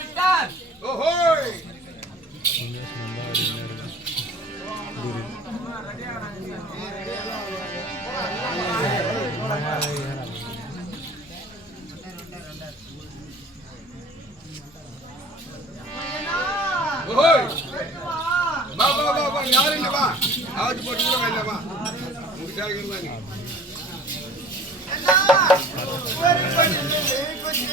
வந்துவிட்டார். ஓஹோய் ஓஹோய் வா வா வா வா யார் இல்ல வா ஆவது போட்டு கூட இல்ல வா உங்களுக்கு கேக்குறாங்க ஒரு பண்ணி குச்சி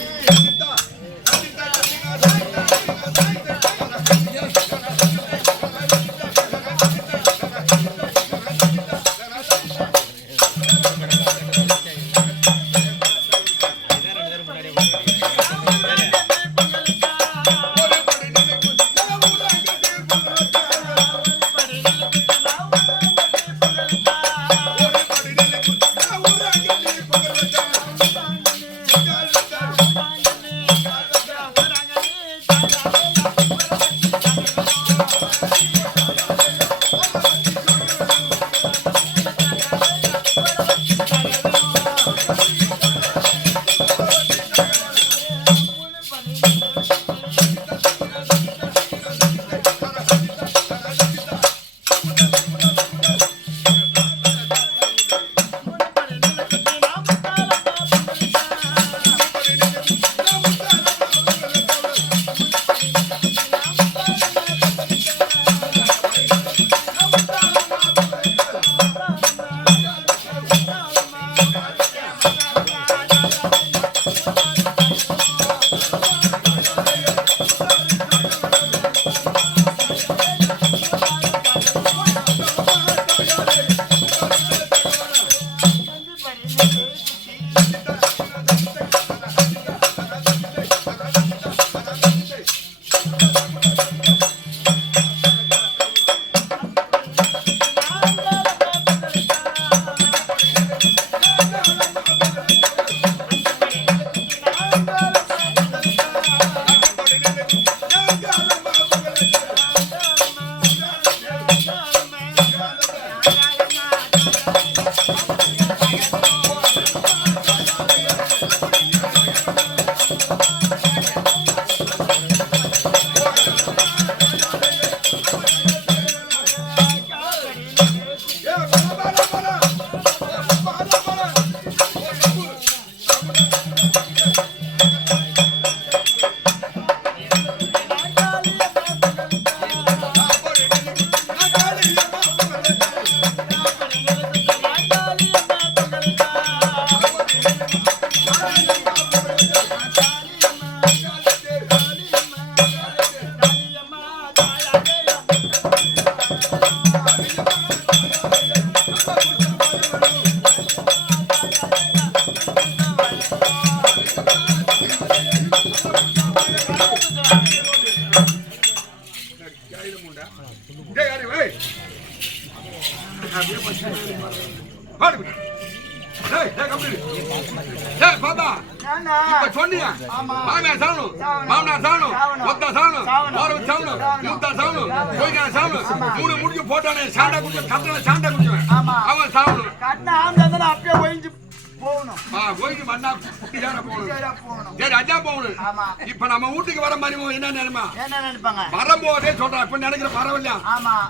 இப்ப நம்ம வீட்டுக்கு வர மரிமோ என்ன நினைப்பாங்க வரும்போதே சொல்றேன் இப்ப நினைக்கிற பரவாயில்ல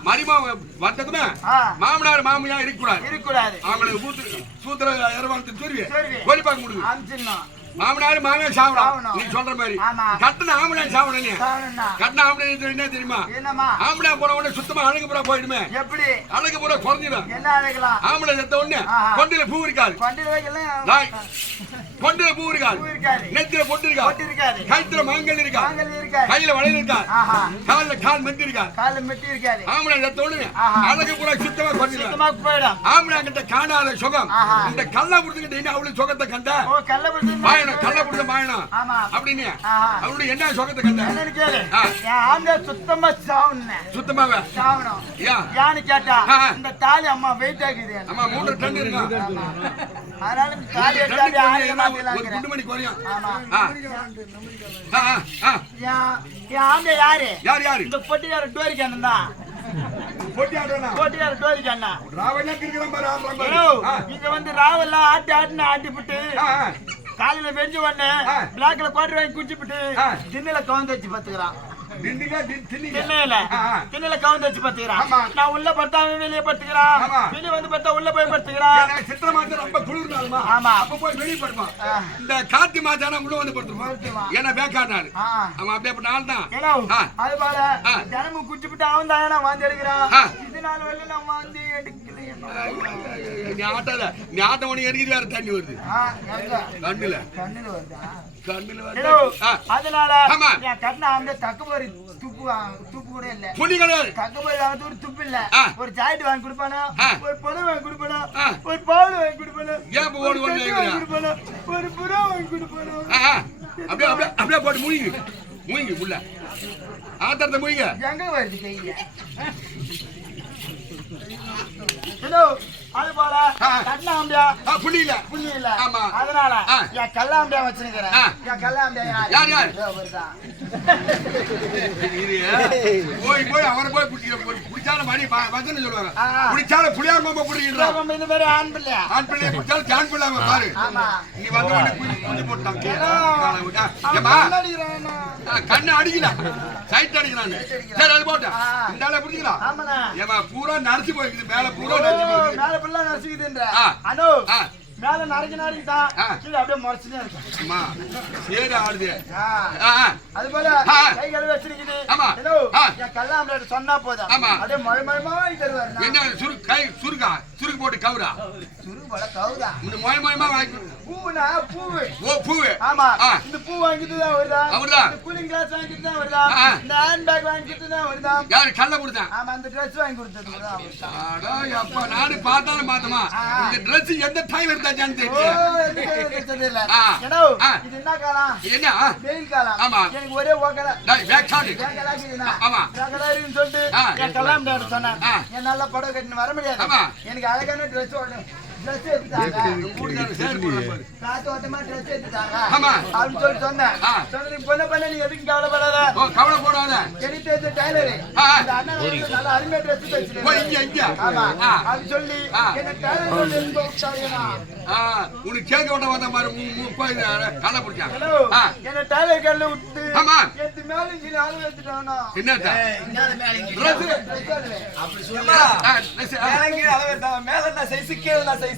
மரிமோ வந்ததுமே மாமனார் மாமியா இருக்கக்கூடாது அவங்களுக்கு வீட்டு சூத்திர இரவாளத்து சொருவி கோழி பார்க்க முடியும் மாமனார் மாமியா சாப்பிடணும் நீ சொல்ற மாதிரி கட்டின ஆம்பளை சாப்பிடணும் கட்டின ஆம்பளை என்ன தெரியுமா ஆம்பளை போன உடனே சுத்தமா அழகு புறா போயிடுமே எப்படி அழகு புறா குறைஞ்சிடும் ஆம்பளை செத்த உடனே கொண்டில பூ இருக்காது கொண்டில பூ இருக்காது நெத்தில பொட்டு இருக்காது கைத்துல மாங்கல் இருக்காது கையில வளையல் இருக்காது கால்ல கால் மெட்டி இருக்காது ஆம்பளை செத்த உடனே அழகு புறா சுத்தமா குறைஞ்சிடும் ஆம்பளை கிட்ட காணாத சுகம் இந்த கல்ல புடிச்சுக்கிட்டு அவ்வளவு சுகத்தை கண்ட கல்ல புடிச்ச மாயனம் அப்படின்னு அவருடைய என்ன சுகத்தை கண்ட சுத்தமாவே யானு கேட்டா இந்த தாலி அம்மா வெயிட் ஆகுது அம்மா 3 டன் இருக்கு அதனால தாலி எடுத்தாலே ஒரு குண்டு மணி குறையும் யாரு யாரு இந்த பொட்டியார டோரி கேனன் தான் பொட்டியார டோரி கேனன் ராவெல்லாம் கிறுக்குறான் பாரு இங்க வந்து ராவெல்லாம் ஆட்டி விட்டு காலையில வெஞ்சு உடனே பிளாக்ல குவாட்டர் வாங்கி குடிச்சுட்டு திண்ணில கவுந்து வச்சு பாத்துக்கிறான். திண்ணில கவுந்து வச்சு பாத்துக்கிறான். நான் உள்ள பார்த்தா வெளியே படுத்துக்கிறான். வெளியே வந்து பார்த்தா உள்ள போய் படுத்துக்கிறான். சித்திரை மாசம் ரொம்ப குளிர்னாலுமா ஆமா அப்ப போய் வெளியே படுப்பான். இந்த கார்த்தி மாசம் உள்ள வந்து படுத்துருப்பான். ஏன்னா வேக்காடுனாரு அவன் அப்படியே ஆள் தான். அது போல தினமும் குடிச்சுட்டு அவன் தான் வாந்தி எடுக்கிறான். இதனால வெளில நான் வாந்தி எடுக்கல. நீ ஆட்டம் ஒண்ணு எரியுது வேற தண்ணி வருது கண்ணுல அதனால என் கண்ணா அந்த தக்கபோரி துப்பு கூட இல்ல புள்ளி கிடையாது. தக்கபோரி வாங்க ஒரு துப்பு இல்ல. ஒரு ஜாக்கெட் வாங்கி கொடுப்பானா, ஒரு பணம் வாங்கி கொடுப்பானா, ஒரு பால் வாங்கி கொடுப்பானா, ஒரு புறா வாங்கி கொடுப்பானா. அப்படியே அப்படியே அப்படியே போட்டு மூய்ங்க மூய்ங்க புள்ள ஆத்திரத்தை மூய்ங்க. எங்க வருது கையில அது போல கண்ணாம்பியா புள்ளி இல்ல புள்ளி இல்ல. அதனால என் கல்லாம்பியா வச்சிருக்கிறேன். என் கல்லாம்பியா யார் யார் போய் போய் அவரை போய் குடிச்சாலும் மணி வசனம் சொல்லுவாங்க. குடிச்சாலும் புளியார் மாமா குடிக்கிறாங்க. இந்த மாதிரி ஆண் பிள்ளையா ஆண் பிள்ளைய குடிச்சாலும் ஜான் பிள்ளைங்க பாரு. நீ வந்து குஞ்சு போட்டாங்க கண்ணு அடிக்கல சைட் அடிக்கிறான்னு. சரி அது போட்டேன் இந்த ஆளை பிடிக்கலாம். ஏமா பூரா நரைச்சு போயிருக்குது மேல பூரா மேல பிள்ளை நரைச்சுக்குதுன்ற அனோ மேல நரைக்கு நரைக்குதான் கீழே அப்படியே முறைச்சுனே இருக்கு. சரி ஆடுது. அது போல கை கழுவி வச்சிருக்குது. என் கல்லாம்பளை சொன்னா போதும் அப்படியே மழை மழமாய் தருவாரு. என்ன கை சுருக்கா சுருக்கு போட்டு கவுரா சுருக்கு போல கவுரா இந்த மொய மொயமா வாங்கி பூவுனா பூவு. ஓ பூவு. ஆமா இந்த பூ வாங்கிட்டு தான் வருதா அவர்தான். இந்த கூலிங் கிளாஸ் வாங்கிட்டு தான் வருதா. இந்த ஹேண்ட் பேக் வாங்கிட்டு தான் வருதா. யாரு கல்ல கொடுத்தான். ஆமா அந்த Dress வாங்கி கொடுத்தது கூட அவர்தான். அடா அப்பா நானு பார்த்தாலும் மாத்தமா இந்த Dress எந்த டைம் எடுத்தாச்சான்னு தெரியல. தெரியல. ஏனோ இது என்ன காலம்? என்ன வெயில் காலம். ஆமா எனக்கு ஒரே ஓகல. டேய் பேக் ஷாட். வேகலாக்குதுனா. ஆமா வேகலாரின்னு சொல்லிட்டு என் கல்லாம்பளை சொன்னான். என் நல்ல படம் கட்டின்னு வர முடியாது. எனக்கு அழகான Dress ஓடணும். Dress எடுத்தாங்க. கூடுதான சேர் போடுறாங்க. காத்து ஓட்டமா Dress எடுத்தாங்க. ஆமா அப்படி சொல்லி சொன்னேன். சொன்னதுக்கு பொண்ணு நீ எதுக்கு கவலைப்படாத. ஓ கவலை போடாத. எனக்கு தெரிஞ்ச டைலர். இந்த அண்ணன் நல்ல அருமையா Dress தைச்சிருக்காரு. ஓ இங்க ஆமா அப்படி சொல்லி என்ன டைலர் சொல்லி எங்க உட்கார்ந்தா. உனக்கு கேக்க வந்த வந்த மாதிரி முப்பது கல்ல பிடிச்சான். என்ன டைலர் கல்ல விட்டு ஆமா எத்து மேல இங்க ஆளு ஏத்திட்டானா. என்னடா இன்னால மேல இங்க அப்படி சொல்லுமா. மேல இங்க அளவு ஏத்தாம மேல என்ன சைஸ் கீழ என்ன சைஸ்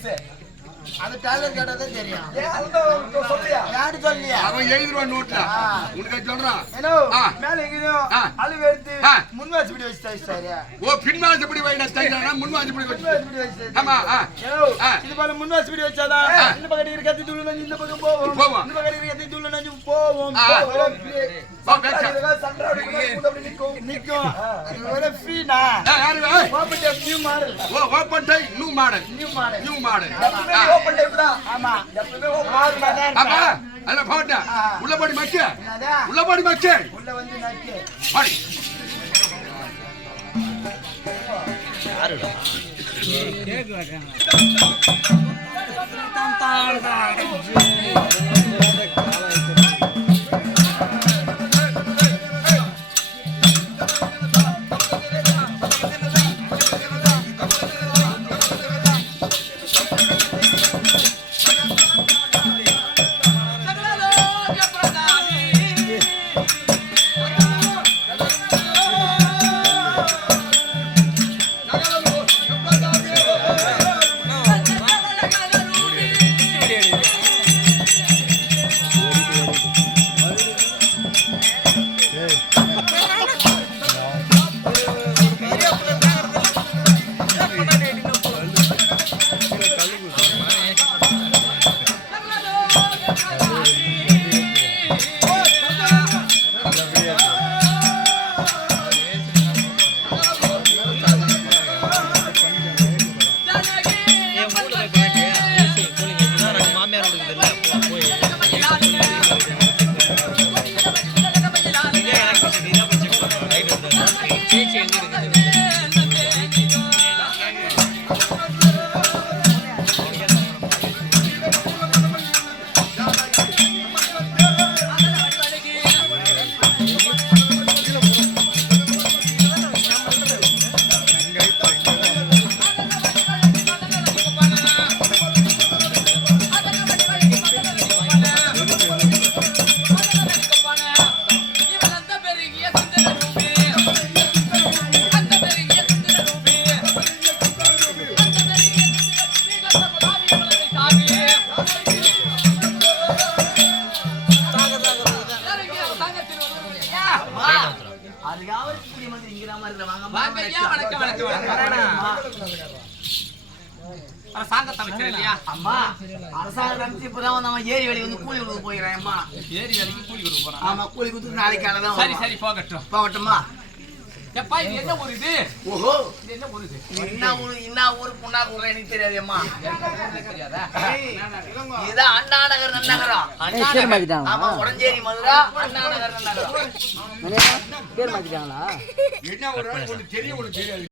அது டைலர் கேட்டதே தெரியும். அந்த சொல்லியா யாரு சொல்லியா அவன் எழுதுவான் நோட்ல உனக்கு சொல்றான். ஏனோ மேல எங்கயோ அளவு எடுத்து முன்வாசி பிடி வச்சு தைச்சாரு. ஓ பின்வாசி பிடி வைடா தைச்சானா முன்வாசி பிடி வச்சு. ஆமா ஏனோ இது போல முன்வாசி பிடி வச்சாதா இந்த பக்கம் இருக்கிற கத்தி தூள இந்த பக்கம் போவோம். இந்த பக்கம் இருக்கிற கத்தி தூள நஞ்சு போவோம். நிக்கும் ஒரு ஃப்ரீனா யாரு ஓபன் டைப் நியூ மாடல். ஓ open type new model. New model open type தான். ஆமா எப்பவுமே ஓபன் மாடல். ஆமா அத போடா உள்ள போடி மச்சே உள்ள போடி மச்சே உள்ள வந்து நக்கே பாடி யாருடா கேக் வாங்குறாங்க அதுக்காக புரிய மாதிரி இங்க தான் இருக்கிற வாங்க வாங்க ஐயா, வணக்கம் வணக்கம். அரசாங்கத்தை வச்சிருக்க இல்லையா? அம்மா அரசாங்கம் நினைச்சு இப்பதான் வந்து அவன் ஏரி வேலைக்கு வந்து கூலி கொடுக்க போகிறேன் அம்மா. ஏரி வேலைக்கு கூலி கொடுக்க போறான். ஆமா கூலி கொடுத்து நாளைக்கு காலைதான் சரி சரி போகட்டும். போகட்டுமா? எப்பா இது என்ன ஊர் இது? ஓஹோ இது என்ன ஊர் இது? என்ன ஊரு புண்ணா ஊர் எனக்கு தெரியாது அம்மா. தெரியாதா? இதுதான் அண்ணா நகர் நன்னகரம். ஆமா உடஞ்சேரி மதுரா அண்ணா நகர் நன்னகரம். என்ன ஒரு நாள் ஒண்ணு தெரியும், ஒண்ணு தெரியாது.